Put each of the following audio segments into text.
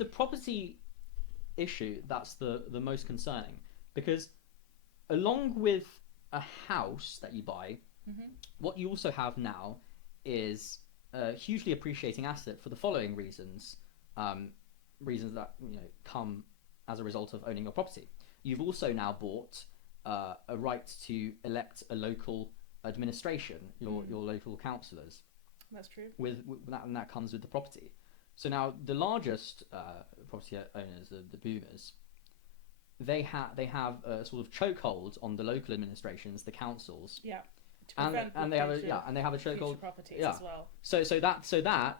the property issue that's the most concerning, because along with a house that you buy, what you also have now is a hugely appreciating asset for the following reasons. Reasons that come as a result of owning your property. You've also now bought a right to elect a local administration, your local councillors. That's true. With that, and that comes with the property. So now the largest property owners, the boomers, they have a sort of chokehold on the local administrations, the councils. Yeah. And they have a chokehold properties as well. So that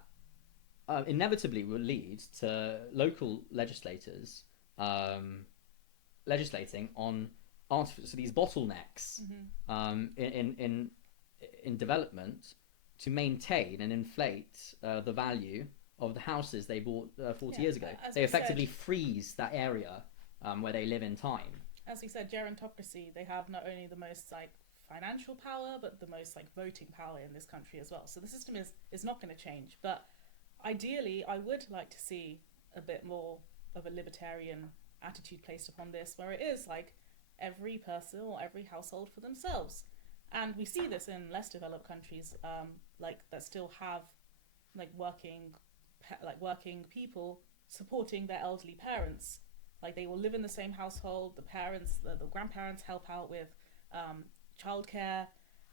inevitably will lead to local legislators legislating on these bottlenecks in development to maintain and inflate the value of the houses they bought 40 years ago. They effectively freeze that area where they live in time. As we said, gerontocracy, they have not only the most financial power, but the most voting power in this country as well. So the system is not going to change. But ideally, I would like to see a bit more of a libertarian attitude placed upon this, where it is every person or every household for themselves. And we see this in less developed countries, that still have working people supporting their elderly parents. They will live in the same household. The parents, the grandparents help out with childcare,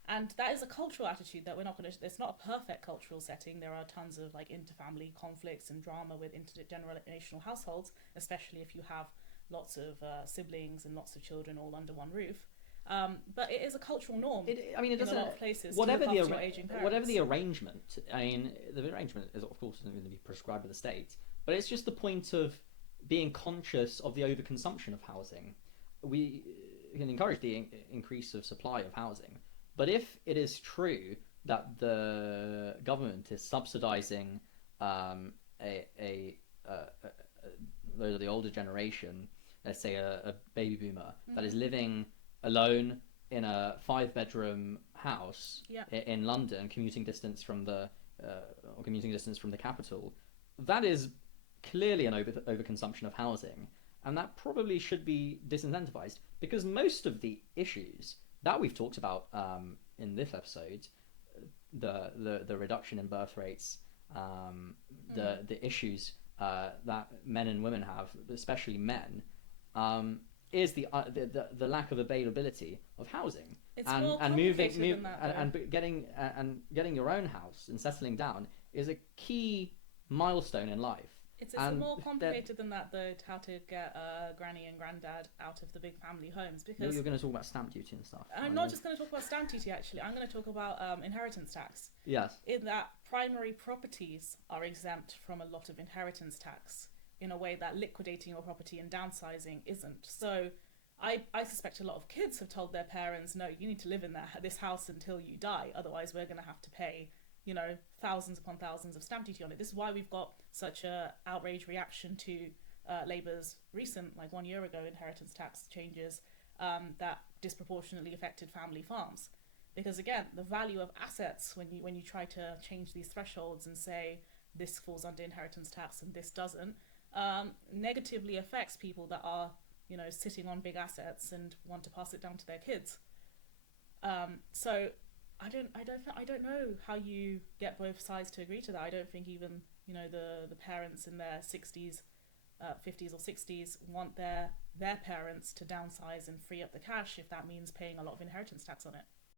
and that is a cultural attitude that we're not going to. It's not a perfect cultural setting. There are tons of interfamily conflicts and drama with intergenerational households, especially if you have lots of siblings and lots of children all under one roof. But it is a cultural norm. It doesn't. In a lot of places, whatever the arrangement. The arrangement is of course going to be prescribed by the state, but it's just the point of being conscious of the overconsumption of housing. We can encourage the increase of supply of housing, but if it is true that the government is subsidizing the older generation, let's say a baby boomer that is living alone in a 5-bedroom house in London, commuting distance from the capital, that is clearly an overconsumption of housing, and that probably should be disincentivized, because most of the issues that we've talked about in this episode, the reduction in birth rates, the issues that men and women have, especially men, is the lack of availability of housing. It's more complicated than that, and getting your own house and settling down is a key milestone in life. It's more complicated than that, though, how to get granny and granddad out of the big family homes. Because you're going to talk about stamp duty and stuff. I'm not just going to talk about stamp duty, actually. I'm going to talk about inheritance tax. Yes. In that primary properties are exempt from a lot of inheritance tax in a way that liquidating your property and downsizing isn't. So I suspect a lot of kids have told their parents, no, you need to live in this house until you die. Otherwise, we're going to have to pay thousands upon thousands of stamp duty on it. This is why we've got such a outrage reaction to Labour's recent, 1 year ago, inheritance tax changes that disproportionately affected family farms. Because again, the value of assets, when you try to change these thresholds and say this falls under inheritance tax and this doesn't, negatively affects people that are sitting on big assets and want to pass it down to their kids. So I don't know how you get both sides to agree to that. I don't think even the parents in their 60s, 50s or 60s want their parents to downsize and free up the cash if that means paying a lot of inheritance tax on it.